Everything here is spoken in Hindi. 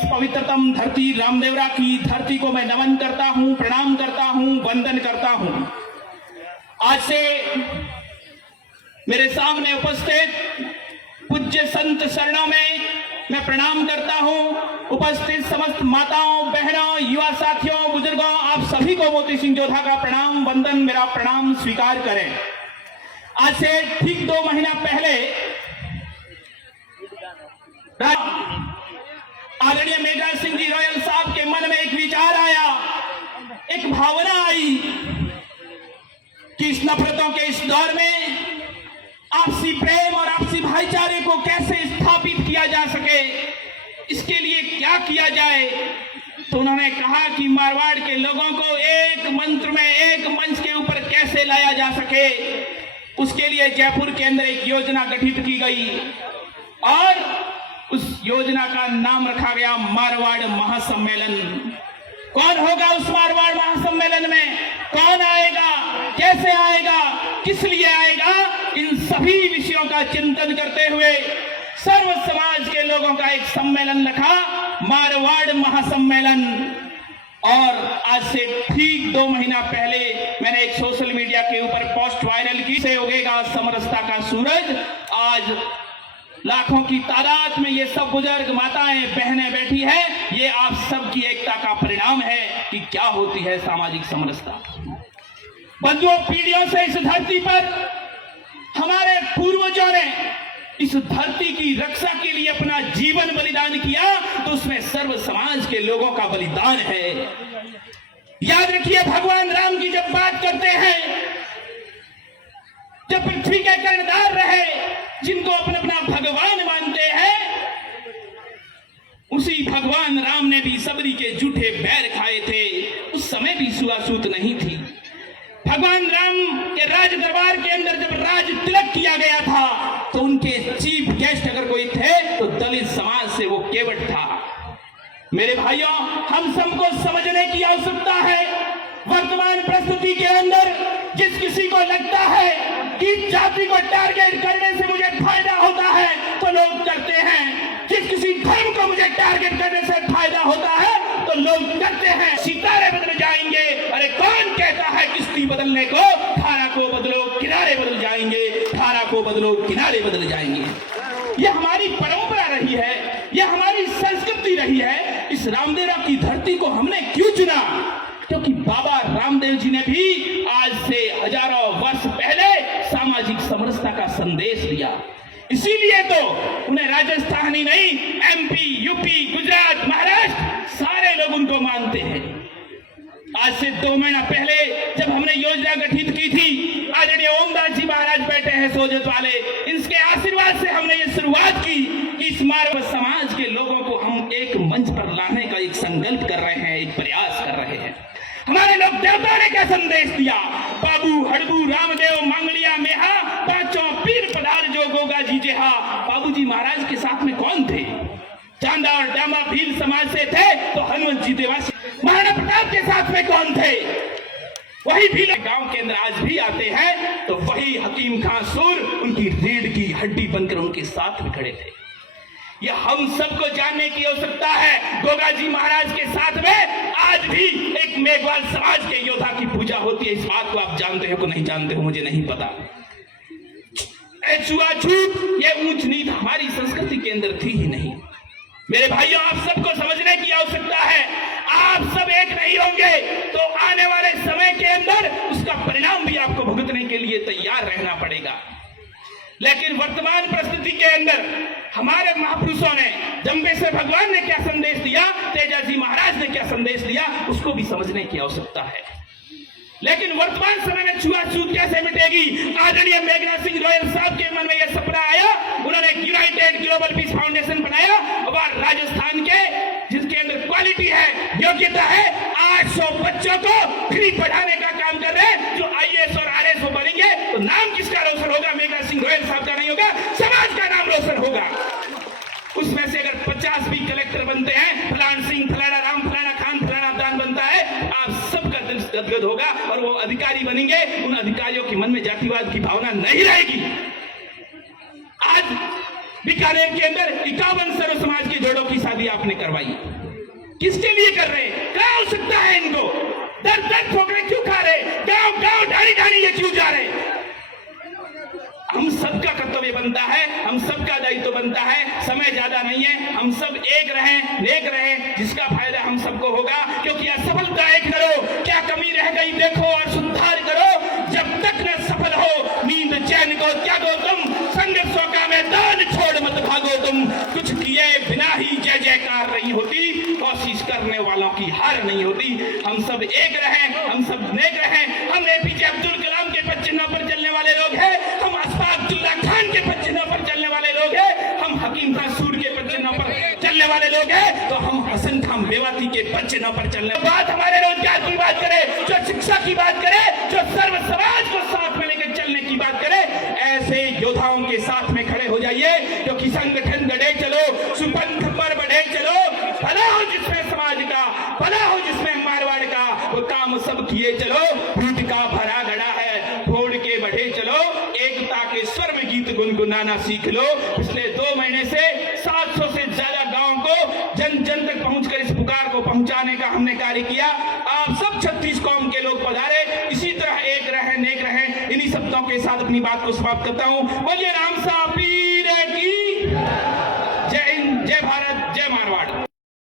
इस पवित्रतम धरती रामदेवरा की धरती को मैं नमन करता हूं, प्रणाम करता हूं, वंदन करता हूं। आज से मेरे सामने उपस्थित पूज्य संत शरणों में मैं प्रणाम करता हूं। उपस्थित समस्त माताओं, बहनों, युवा साथियों, बुजुर्गों, आप सभी को मोती सिंह जोधा का प्रणाम, वंदन, मेरा प्रणाम स्वीकार करें। आज से ठीक 2 महीना पहले आदरणीय मेघराज सिंह जी रॉयल साहब के मन में एक विचार आया, एक भावना आई कि इस नफरतों के इस दौर में आपसी प्रेम और आपसी भाईचारे को कैसे स्थापित किया जा सके, इसके लिए क्या किया जाए। तो उन्होंने कहा कि मारवाड़ के लोगों को एक मंत्र में, एक मंच के ऊपर कैसे लाया जा सके, उसके लिए जयपुर के अंदर एक योजना गठित की गई और उस योजना का नाम रखा गया मारवाड़ महासम्मेलन। कौन होगा उस मारवाड़ महासम्मेलन में, कौन आएगा, कैसे आएगा, किस लिए आएगा, इन सभी विषयों का चिंतन करते हुए सर्व समाज के लोगों का एक सम्मेलन रखा, मारवाड़ महासम्मेलन। और आज से ठीक 2 महीना पहले मैंने एक सोशल मीडिया के ऊपर पोस्ट वायरल की, से उगेगा समरसता का सूरज। आज लाखों की तादाद में ये सब बुजुर्ग माताएं, बहनें बैठी है, ये आप सबकी एकता का परिणाम है कि क्या होती है सामाजिक समरसता। बंधुओं, पीढ़ियों से इस धरती पर हमारे पूर्वजों ने इस धरती की रक्षा के लिए अपना जीवन बलिदान किया, तो उसमें सर्व समाज के लोगों का बलिदान है। याद रखिए, भगवान राम की जब बात करते हैं, जब पृथ्वी के कर्णधार रहे, जिनको अपना अपना भगवान मानते हैं, उसी भगवान राम ने भी सबरी के जूठे बैर खाए थे। उस समय भी छुआछूत नहीं थी। भगवान राम के राज दरबार के अंदर जब राज तिलक किया गया था, तो उनके चीफ गेस्ट अगर कोई थे तो दलित समाज से वो केवट था। मेरे भाइयों, हम सबको समझने की आवश्यकता है। वर्तमान परिस्थिति के अंदर जिस किसी को लगता है कि जाति को टारगेट करने से मुझे फायदा होता है, तो लोग करते हैं। जिस किसी धर्म को मुझे टारगेट करने से फायदा होता है, तो लोग करते हैं। सितारे बदल जाएंगे। अरे कौन कहता है किश्ती बदलने को? धारा को बदलो, किनारे बदल जाएंगे। धारा को बदलो, किनारे बदल जाएंगे। यह हमारी परंपरा रही है, यह हमारी संस्कृति रही है। इस रामदेवरा की धरती को हमने क्यों चुना? क्योंकि बाबा रामदेव जी ने भी आज से हजारों वर्ष पहले सामाजिक समरसता का संदेश दिया। इसीलिए तो उन्हें राजस्थानी नहीं, एमपी, यूपी, गुजरात, महाराष्ट्र सारे लोग उनको मानते हैं। आज से 2 महीना पहले जब हमने योजना गठित की थी, आदरणीय ओमदास जी महाराज बैठे हैं सोजत वाले, इनके आशीर्वाद से हमने ये शुरुआत की कि इस मारवाड़ समाज के लोगों को हम एक मंच पर लाने का एक संकल्प कर रहे हैं, एक प्रयास कर रहे हैं। हमारे लोक देवता ने क्या संदेश दिया? बाबू, हड़बू, रामदेव, मांगलिया, मेहा, 5 पीर पधार जो गोगा जी जेहा। बाबूजी महाराज के साथ में कौन थे? चांदा और डामा भील समाज से थे तो हनुमंत जी देवासी। महाराणा प्रताप के साथ में कौन थे? वही भील गांव के अंदर आज भी आते हैं, तो वही हकीम खां सूर उनकी रीढ़ की हड्डी बनकर उनके साथ में खड़े थे। यह हम सबको जानने की आवश्यकता है। गोगा जी महाराज के साथ में आज भी एक मेघवाल समाज के योद्धा की पूजा होती है। इस बात को आप जानते हो कि नहीं जानते हो, मुझे नहीं पता। छुआछूत, ये ऊंच नीच हमारी संस्कृति के अंदर थी ही नहीं। मेरे भाइयों, आप सबको समझने की आवश्यकता है। आप सब एक नहीं होंगे तो आने वाले समय के अंदर उसका परिणाम भी आपको भुगतने के लिए तैयार रहना पड़ेगा। लेकिन वर्तमान परिस्थिति के अंदर हमारे महापुरुषों ने, जम्बेश्वर भगवान ने क्या संदेश दिया, तेजाजी महाराज ने क्या संदेश दिया, उसको भी समझने की आवश्यकता है। लेकिन वर्तमान समय में छुआछूत कैसे मिटेगी? आदरणीय मेघराज सिंह रॉयल साहब के मन में यह सपना आया। उन्होंने एक यूनाइटेड ग्लोबल पीस फाउंडेशन बनाया और राजस्थान के, जिसके अंदर क्वालिटी है, योग्यता है, 800 बच्चों को फ्री पढ़ाने का काम कर रहे हैं। जो IAS और RS बनेंगे तो नाम किसका रोशन होगा? मेघराज सिंह रॉयल साहब का नहीं होगा, समाज का नाम रोशन होगा। उसमें से अगर 50 भी कलेक्टर बनते हैं, फलान सिंह, फलाना राम, फलाना खान, फलाना दान बनता है, आप सबका दिल गदगद होगा और वो अधिकारी बनेंगे। उन अधिकारियों के मन में जातिवाद की भावना नहीं रहेगी। आज बीकानेर के अंदर 51 सर्व समाज के जोड़ों की शादी आपने करवाई, किसके लिए कर रहे? क्या आवश्यकता है इनको? दर दर ठोकरे क्यों खा रहे? गांव गांव ढाणी ढाणी ये क्यों जा रहे? हम सबका कर्तव्य बनता है, हम सबका दायित्व बनता है, समय ज्यादा नहीं है, हम सब एक रहें, नेक रहें, जिसका फायदा हम सबको होगा। क्योंकि असफलता एक करो, क्या कमी रह गई देखो और सुधार करो। जब तक न सफल हो नींद चैन को त्यागो तुम, संघर्षों का मैदान छोड़ मत भागो तुम। कुछ किए बिना ही जय जयकार नहीं होती, कोशिश करने वालों की हार नहीं होती। हम सब एक रहें, हम सब नेक रहें। हम एपीजे अब्दुल कलाम के पद चिन्हों पर चलने वाले लोग हैं, हम अब्दुल्ला खान के पद चिन्हों पर चलने वाले लोग हैं, हम हकीम खान सूर के पद चिन्हों पर चलने वाले लोग हैं, तो हम हसन खान मेवाती के पद चिन्हों पर चलने। बात हमारे रोजगार की बात करें, जो शिक्षा की बात करें, जो सर्व समाज को साथ में लेकर चलने की बात करें, ऐसे योद्धाओं के साथ में खड़े हो जाइए। क्योंकि संगठन गढ़े चलो, सुपंथ पर बढ़े चलो, भला हो जिसमें समाज का, भला हो जिसमें मारवाड़ का, वो काम सब किए चलो। फूट का भरा गड़ा है, फोड़ के बढ़े चलो, एकता के स्वर में गीत गुनगुनाना सीख लो। पिछले 2 महीने से 700 से ज्यादा गांव को जन जन तक पहुंचकर इस पुकार को पहुंचाने का हमने कार्य किया। आप सब 36 कौम के लोग पधारे, इसी तरह एक रहें, नेक रहें। इन्हीं शब्दों के साथ अपनी बात को समाप्त करता हूं। बोलिए राम साहब।